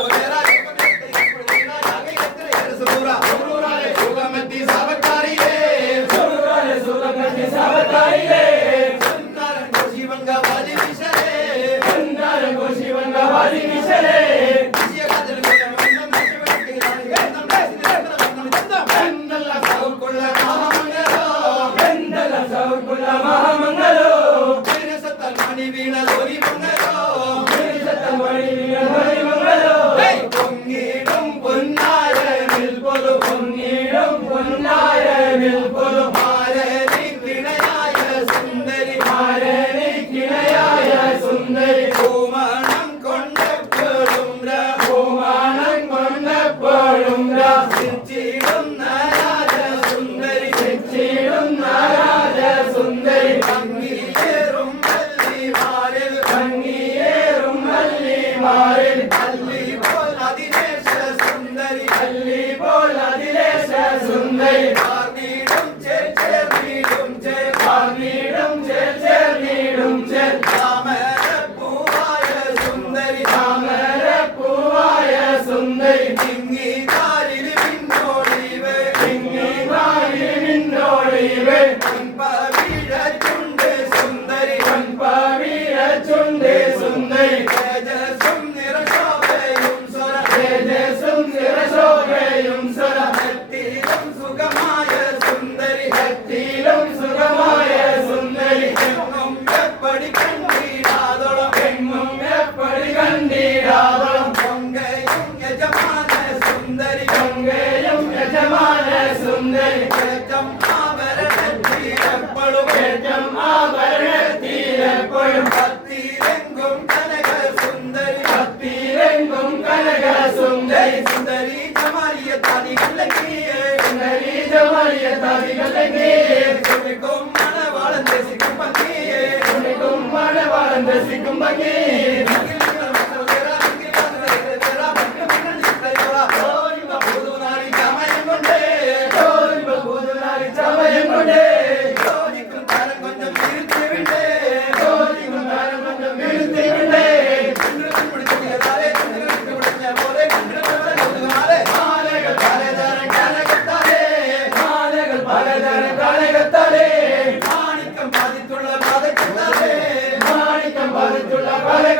Bravo, galera! মারে தாதி சிக்கும் பங்கே la